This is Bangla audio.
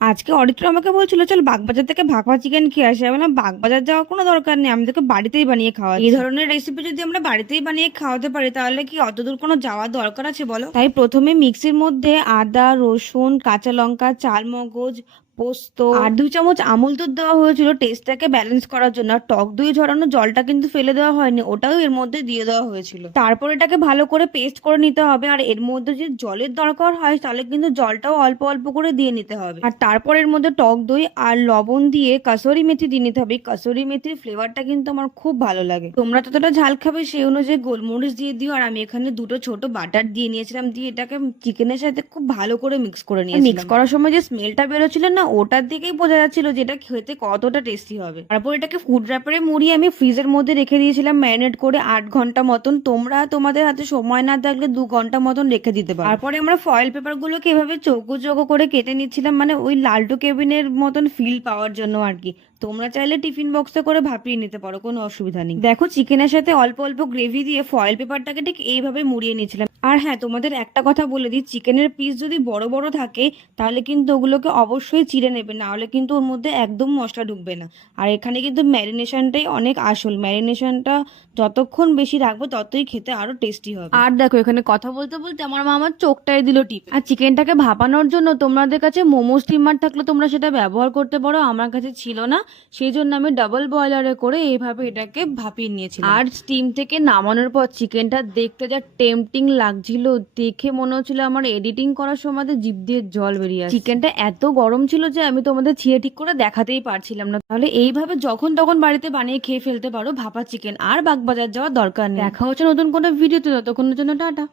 আজকে অরিত্র আমাকে বলছিল চল বাগবাজার থেকে ভাপা চিকেন খেয়ে আসি। আমি বললাম বাগবাজার যাওয়ার কোনো দরকার নেই, আমি তোকে বাড়িতেই বানিয়ে খাওয়াচ্ছি। এই ধরনের রেসিপি যদি আমরা বাড়িতেই বানিয়ে খাওয়াতে পারি তাহলে কি অতদূর কোনো যাওয়ার দরকার আছে বলো? তাই প্রথমে মিক্সির মধ্যে আদা, রসুন, কাঁচা লঙ্কা, চালমগজ, পোস্ত আর 2 চামচ আমুল দুধ দেওয়া হয়েছিল টেস্টটাকে ব্যালেন্স করার জন্য। আর টক দই ঝরানো জলটা কিন্তু ফেলে দেওয়া হয়নি, ওটাও এর মধ্যে দিয়ে দেওয়া হয়েছিল। তারপর এটাকে ভালো করে পেস্ট করে নিতে হবে। আর এর মধ্যে যদি জলের দরকার হয় তাহলে কিন্তু জলটাও অল্প অল্প করে দিয়ে নিতে হবে। আর তারপর এর মধ্যে টক দই আর লবণ দিয়ে কাসুরি মেথি দিয়ে নিতে হবে। কাসুরি মেথির ফ্লেভারটা কিন্তু আমার খুব ভালো লাগে। তোমরা যতটা ঝাল খাবে সেই অনুযায়ী গোলমরিচ দিয়ে দিও। আর আমি এখানে 2টো ছোট বাটার দিয়ে নিয়েছিলাম, দিয়ে এটাকে চিকেনের সাথে খুব ভালো করে মিক্স করে নিয়েছিলাম। মিক্স করার সময় যে স্মেলটা বেরোচ্ছিল না, ওটার দিকেই বোঝা যাচ্ছিল যে এটা খেতে কতটা টেস্টি হবে। তারপর এটাকে ফুড র্যাপারে মুড়িয়ে আমি ফ্রিজের মধ্যে রেখে দিয়েছিলাম ম্যারিনেট করে 8 ঘন্টা মতন। তোমরা তোমাদের হাতে সময় না থাকলে 2 ঘন্টা মতন রেখে দিতে পারো। তারপরে আমরা ফয়েল পেপার গুলোকে এভাবে চৌকো চৌকো করে কেটে নিচ্ছিলাম, মানে ওই লালটু কেবিনের মতন ফিল পাওয়ার জন্য আর কি। তোমরা চাইলে টিফিন বক্সে করে ভাপিয়ে নিতে পারো, কোনো অসুবিধা নেই। দেখো চিকেনের সাথে অল্প অল্প গ্রেভি দিয়ে ফয়েল পেপারটাকে ঠিক এইভাবে মুড়িয়ে নিয়েছিলাম। আর হ্যাঁ, তোমাদের একটা কথা বলে দিই, চিকেনের পিস যদি বড় বড় থাকে তাহলে কিন্তু ওগুলোকে অবশ্যই চিড়ে নেবে, না হলে কিন্তু ওর মধ্যে একদম মশলা ঢুকবে না। আর এখানে কিন্তু ম্যারিনেশনটাই অনেক আসল, ম্যারিনেশনটা যতক্ষণ বেশি রাখবো ততই খেতে আরো টেস্টি হবে। আর দেখো এখানে কথা বলতে বলতে আমার মা আমার চোখটাই দিল টিপ। আর চিকেনটাকে ভাপানোর জন্য তোমাদের কাছে মোমো স্টিমার থাকলে তোমরা সেটা ব্যবহার করতে পারো, আমার কাছে ছিল না, সেই জন্য আমি ডাবল বয়লারে করে এইভাবে এটাকে ভাপিয়ে নিয়েছিলাম। আর স্টিম থেকে নামানোর পর চিকেনটা দেখতে যা টেম্পটিং লাগছিল, দেখে মনে হচ্ছিল আমার এডিটিং করার সময় জিভ দিয়ে জল বেরিয়ে আসছে। চিকেনটা এত গরম ছিল যে আমি তোমাদের ছিঁড়ে ঠিক করে দেখাতেই পারছিলাম না। তাহলে এইভাবে যখন তখন বাড়িতে বানিয়ে খেয়ে ফেলতে পারো ভাপা চিকেন, আর বাগবাজার যাওয়ার দরকার নেই। দেখা হচ্ছে নতুন কোনো ভিডিওতে, ততক্ষণের জন্য টাটা।